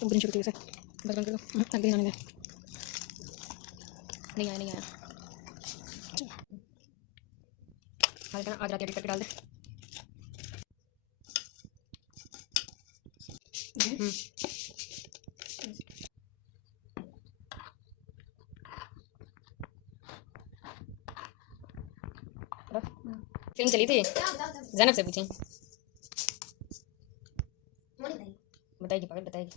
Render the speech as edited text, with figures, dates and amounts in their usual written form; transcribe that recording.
तुम बुरी शुरू से बस बंद कर दो। अगली आने दे। नहीं आया नहीं आया। आज रात एडिट करके डाल दे। फिल्म चली थी, ज़ैनब से पूछें, बताएगी पागल बताएगी।